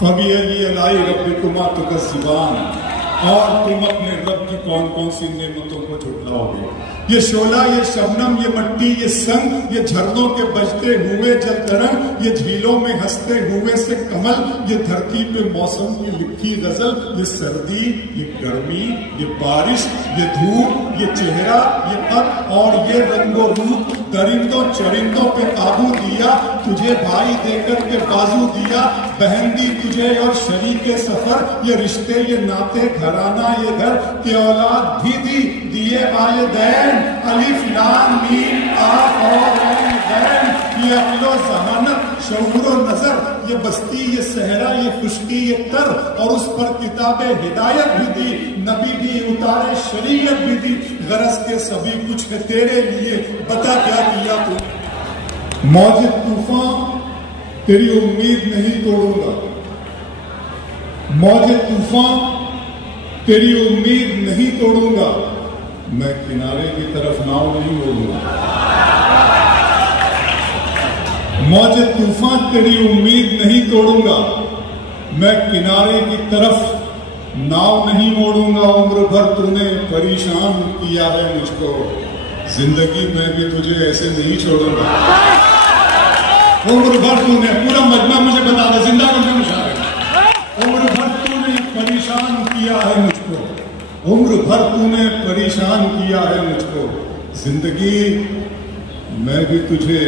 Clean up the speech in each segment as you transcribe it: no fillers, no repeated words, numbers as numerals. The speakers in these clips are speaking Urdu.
فَبِأَيِّ آلَاءِ رَبِّكُمَا تُكَذِّبَانِ، اور تم اپنے رب کی کون کون سی نعمتوں کو جھٹلاؤ گے؟ یہ شعلہ، یہ شبنم، یہ مٹی، یہ سنگ، یہ جھرنوں کے بجتے ہوئے جل ترنگ، یہ جھیلوں میں ہنستے ہوئے سے کمل، یہ دھرتی پہ موسم کی لکھی غزل، یہ سردی، یہ گرمی، یہ بارش، یہ دھوپ، یہ چہرہ، یہ قد اور یہ رنگ و روپ، درندوں چرندوں پہ قابو دیا، تجھے بھائی دے کر کے بازو دیا، بہن دی تجھے اور شریک سفر، یہ رشتے، یہ ناطے، گھرانہ، یہ گھر کی اولاد بھی دی، دیے والدین، الف لام میم قاف اور عین غین، یہ عقل و ذہانت، شعور و نظر، یہ بستی، یہ صحرا، یہ خشکی، یہ تر، اور اس پر کتاب ہدایت بھی دی، نبی بھی اتارے، شریعت بھی دی، غرض کے سبھی کچھ ہے تیرے لیے، بتا کیا کیا تو؟ موج طوفان تیری امید نہیں توڑوں گا، موج طوفان تیری امید نہیں توڑوں گا، میں کنارے کی طرف ناؤ نہیں موڑوں گا، موج طوفان تیری امید نہیں توڑوں گا، میں کنارے کی طرف ناؤ نہیں موڑوں گا، عمر بھر تو نے پریشان کیا ہے مجھ کو، زندگی میں بھی تجھے ایسے نہیں چھوڑوں گا، عمر بھر تو نے، پورا مجمع مجھے بتا دے، زندہ کر کے مشاہدہ، عمر بھر تو نے پریشان کیا ہے مجھ کو، عمر بھر تو نے پریشان کیا ہے مجھ کو، زندگی میں بھی تجھے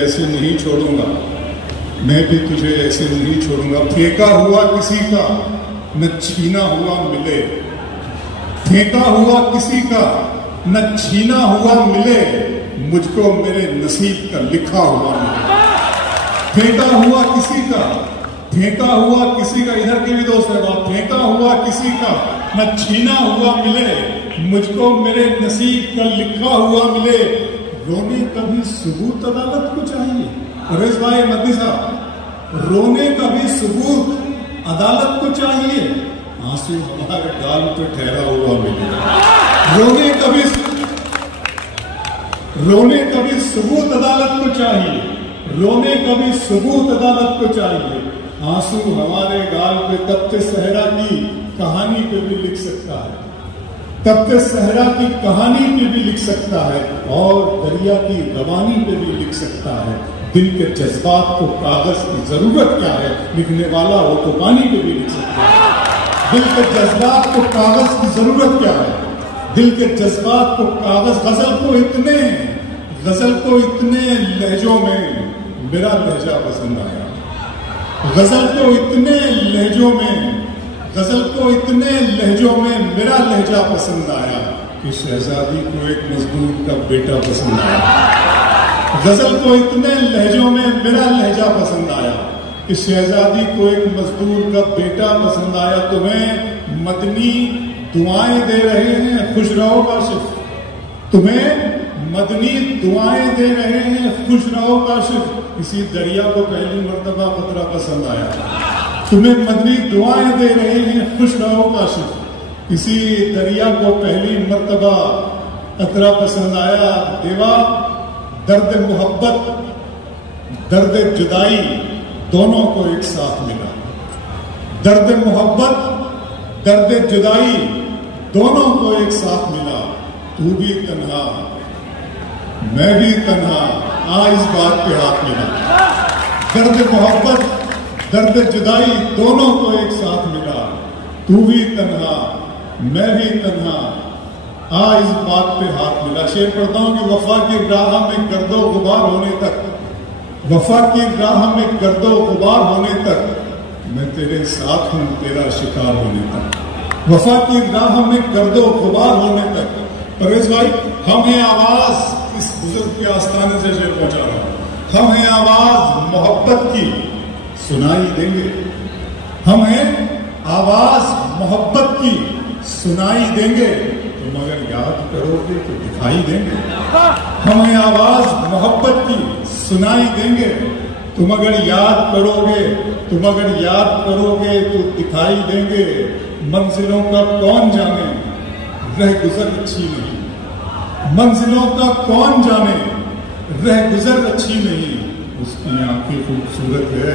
ایسے نہیں چھوڑوں گا، میں بھی تجھے ایسے نہیں چھوڑوں گا، پھینکا ہوا کسی کا نہ چھینا ہوا ملے، پھینکا ہوا کسی کا نہ چھینا ہوا ملے، مجھ کو میرے نصیب کا لکھا ہوا ملے، پھینکا ہوا کسی کا، پھینکا ہوا کسی کا، ادھر کے بھی دوست ہے بات، پھینکا ہوا کسی کا نہ چھینا ہوا ملے، مجھ کو میرے نصیب کا لکھا ہوا ملے، رونے کا بھی ثبوت عدالت کو چاہیے، پرویز بھائی مدنی صاحب، رونے کا بھی ثبوت عدالت کو چاہیے، آنسو ہمارے گال پہ ٹھہرا ہوا ملے، رونے کا بھی ثبوت عدالت کو چاہیے، رونے کا بھی ثبوت عدالت کو چاہیے، آنسو ہمارے گال پہ تپتے صحرا کی کہانی پہ بھی لکھ سکتا ہے، تپتے صحرا کی کہانی پہ بھی لکھ سکتا ہے، اور دریا کی روانی پہ بھی لکھ سکتا ہے، دل کے جذبات کو کاغذ کی ضرورت کیا ہے، لکھنے والا ہو تو پانی پہ بھی لکھ سکتا ہے، دل کے جذبات کو کاغذ کی ضرورت کیا ہے، دل کے جذبات کو کاغذ، غزل کو اتنے لہجوں میں میرا لہجہ پسند آیا، غزل کو اتنے لہجوں میں میرا لہجہ پسند آیا، کہ شہزادی کو ایک مزدور کا بیٹا پسند آیا، غزل کو اتنے لہجوں میں میرا لہجہ پسند آیا، کہ شہزادی کو ایک مزدور کا بیٹا پسند آیا، تمہیں مدنی دعائیں دے رہے ہیں، خوش رہو کاشف، تمہیں مدنی دعائیں دے رہے ہیں، خوش رہو کاشف، کسی دریا کو پہلی مرتبہ قطرہ پسند آیا، تمہیں مدنی دعائیں دے رہے ہیں، خوش رہو کاشف، کسی دریا کو پہلی مرتبہ قطرہ پسند آیا، دیوا درد محبت درد جدائی دونوں کو ایک ساتھ ملا، درد محبت درد جدائی دونوں کو ایک ساتھ ملا، تو بھی تنہا میں بھی تنہا، اس بات پہ ہاتھ ملا، درد محبت درد جدائی دونوں کو ایک ساتھ ملا، تو بھی تنہا میں بھی تنہا، اس بات پہ ہاتھ ملا۔ شعر پڑھتا ہوں کہ وفا کی راہ میں گرد و غبار ہونے تک، وفا کی راہ میں گرد و غبار ہونے تک میں تیرے ساتھ ہوں، تیرا شکار ہونے تک، وفا کی راہ میں گرد و غبار ہونے تک۔ پرویز بھائی، ہم ہیں آواز، اس بزرگ کے آستانے سے شعر پہنچا رہا ہوں، ہم ہیں آواز محبت کی سنائی دیں گے، ہم ہیں آواز محبت کی سنائی دیں گے، تم اگر یاد کرو گے تو دکھائی دیں گے، ہم ہیں آواز محبت کی سنائی دیں گے، تم اگر یاد کرو گے، تم اگر یاد کرو گے تو دکھائی دیں گے، منزلوں کا کون جانے رہ گزر اچھی نہیں، منزلوں کا کون جانے رہ گزر اچھی نہیں، اس کی آنکھیں خوبصورت ہے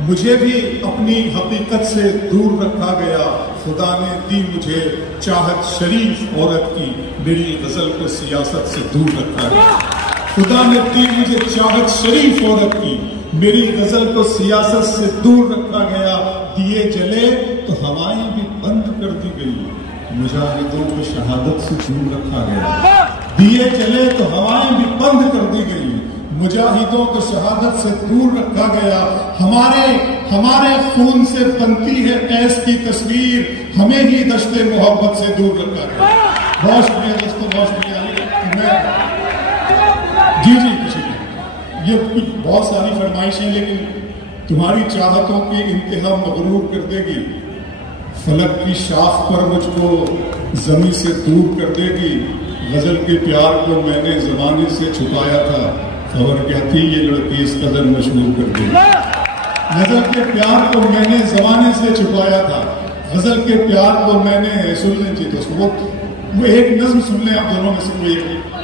مجھے بھی اپنی حقیقت سے دور رکھا گیا، خدا نے دی مجھے چاہت شریف عورت کی، میری غزل کو سیاست سے دور رکھا گیا۔ خدا نے دی مجھے چاہت شریف عورت کی، میری غزل کو سیاست سے دور رکھا گیا۔ دیے جلے تو ہوائیں بھی بند کر دی گئی، مجاہدوں کو شہادت سے دور رکھا گیا۔ دیے جلے تو ہوائیں بھی بند کر دی گئی، مجاہدوں کو شہادت سے دور رکھا گیا۔ ہمارے خون سے بنتی ہے قیس کی تصویر، ہمیں ہی دشت محبت سے دور رکھا گیا۔ بہت شکریہ دوستوں، بہت شکریہ۔ جی کسی یہ کچھ بہت ساری فرمائشیں، لیکن تمہاری چاہتوں کی انتہا مغرور کر دے گی، فلک کی شاخ پر مجھ کو زمین سے دور کر دے گی۔ غزل کے پیار کو میں نے زمانے سے چھپایا تھا، خبر کیا تھی یہ لڑکی اس قدر مشہور کر دے گی۔ غزل کے پیار کو میں نے زمانے سے چھپایا تھا، غزل کے پیار کو میں نے سن لیں جی دوستوں، وہ ایک نظم سن لیں آپ دونوں میں سے کوئی ایک۔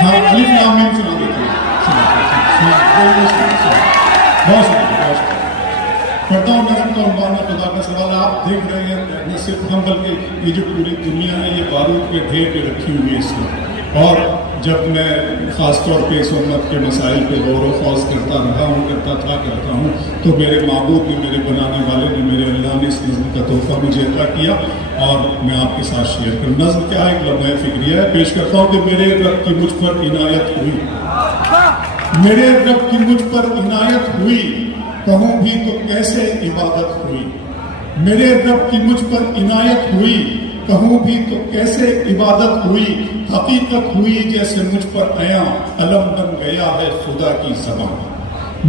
ہاں الف لام میم سنا دیتے ہیں۔ بہت شکریہ کرتا ہوں۔ میرا تو مولانا خدا کا سوال، آپ دیکھ رہے ہیں نہ صرف ہم بلکہ یہ جو پوری دنیا ہے یہ بارود کے ڈھیر پہ رکھی ہوئی ہے اس میں، اور جب میں خاص طور پہ اس امت کے مسائل پہ غور و خوض کرتا ہوں تو میرے معبود نے، میرے بنانے والے نے، میرے اللہ نے اس نظم کا تحفہ مجھے عطا کیا اور میں آپ کے ساتھ شیئر کروں۔ نظم کیا ہے؟ ایک لمحہ فکریہ ہے، پیش کرتا ہوں کہ میرے رب کی مجھ پر عنایت ہوئی، میرے رب کی مجھ پر عنایت ہوئی، کہوں بھی تو کیسے عبادت ہوئی۔ میرے رب کی مجھ پر عنایت ہوئی، کہوں بھی تو کیسے عبادت ہوئی۔ حقیقت ہوئی جیسے مجھ پر عیاں، علم بن گیا ہے خدا کی زبان۔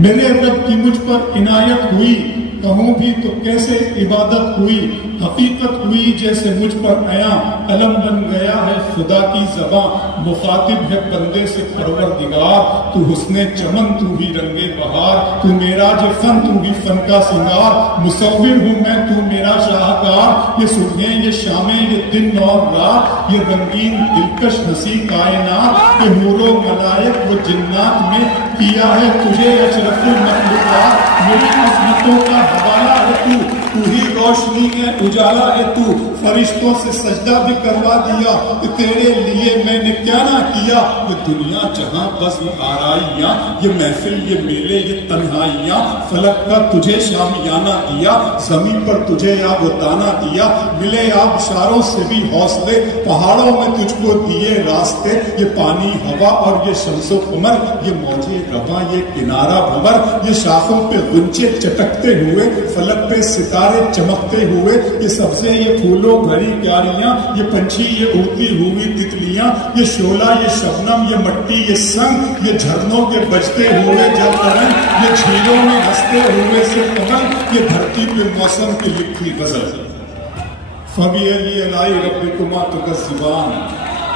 میرے رب کی مجھ پر عنایت ہوئی، کہوں بھی تو کیسے عبادت ہوئی۔ حقیقت ہوئی جیسے مجھ پر عیاں، علم بن گیا ہے خدا کی زبان۔ مخاطب ہے بندے سے پروردگار، تو حسن چمن تو ہی رنگ بہار، تو معراج فن تو ہی فن کا سنگار۔ مصور ہوں میں تو میرا شاہکار، یہ صبحیں یہ شامیں یہ دن اور رات، یہ رنگین دلکش ہنسی کائنات، کہ حور و ملائک و جنات میں کیا ہے تجھے اشرف المخلوقات۔ میری عظمتوں کا حوالہ ہے تو ہی روشنی ہے اجالا ہے تو، فرشتوں سے سجدہ بھی کروا دیا، تیرے لیے میں نے کیا نہ کیا۔ یہ دنیا جہاں بزم آرائیاں، یہ محفل یہ میلے یہ تنہائیاں، فلک کا تجھے شامیانہ دیا، زمین پر تجھے آب و دانہ دیا۔ ملے آبشاروں سے بھی حوصلے، پہاڑوں میں تجھ کو دیے راستے، یہ پانی ہوا اور یہ شمس و قمر، یہ موجے رواں یہ کنارہ بھنور، یہ شاخوں پہ غنچے چٹکتے ہوئے، فلک پہ ستارے چمکتے ہوئے، یہ سبزے یہ پھولوں بھری کیاریاں، یہ پنچھی یہ اڑتی ہوئی تتلیاں، یہ شعلہ یہ شبنم یہ مٹی یہ سنگ، یہ جھرنوں کے بجتے ہوئے جل ترنگ، یہ جھیلوں میں ہنستے ہوئے سے پتنگ، یہ دھرتی پہ موسم کی لکھی غزل۔ فَبِأَيِّ آلَاءِ رَبِّكُمَا تُكَذِّبَانِ،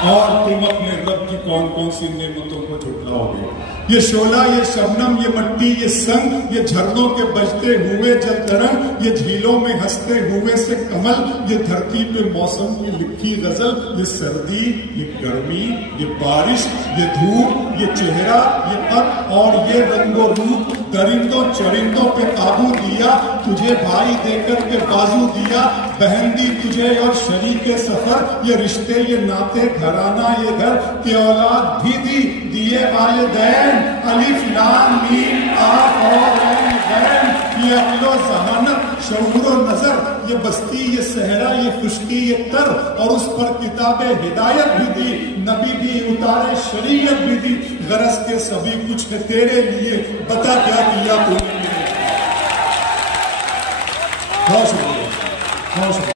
اور تم اپنے رب کی کون کون سی نعمتوں کو جھٹلاؤ گے۔ یہ شعلہ یہ شبنم یہ مٹی یہ سنگ، یہ جھرنوں کے بجتے ہوئے جل ترنگ، یہ جھیلوں میں ہنستے ہوئے سے کمل، یہ دھرتی پہ موسم کی لکھی غزل، یہ سردی یہ گرمی یہ بارش یہ دھوپ یہ چہرہ یہ قد اور یہ رنگ و روپ، درندوں چرندوں پہ قابو دیا، تجھے بھائی دے کر کے بازو دیا، بہن دی تجھے اور شریک سفر، یہ رشتے یہ ناطے گھرانہ یہ گھر، کہ اولاد بھی دی دیے والدین، الف لام میم آف اور غین، یہ عقل و ذہانت شعور و نظر، یہ بستی یہ صحرا یہ خشکی یہ تر، اور اس پر کتاب ہدایت بھی دی، نبی بھی اتارے شریعت بھی دی، غرض کے سبھی کچھ ہے تیرے لیے، بتا کیا کیا تو نے۔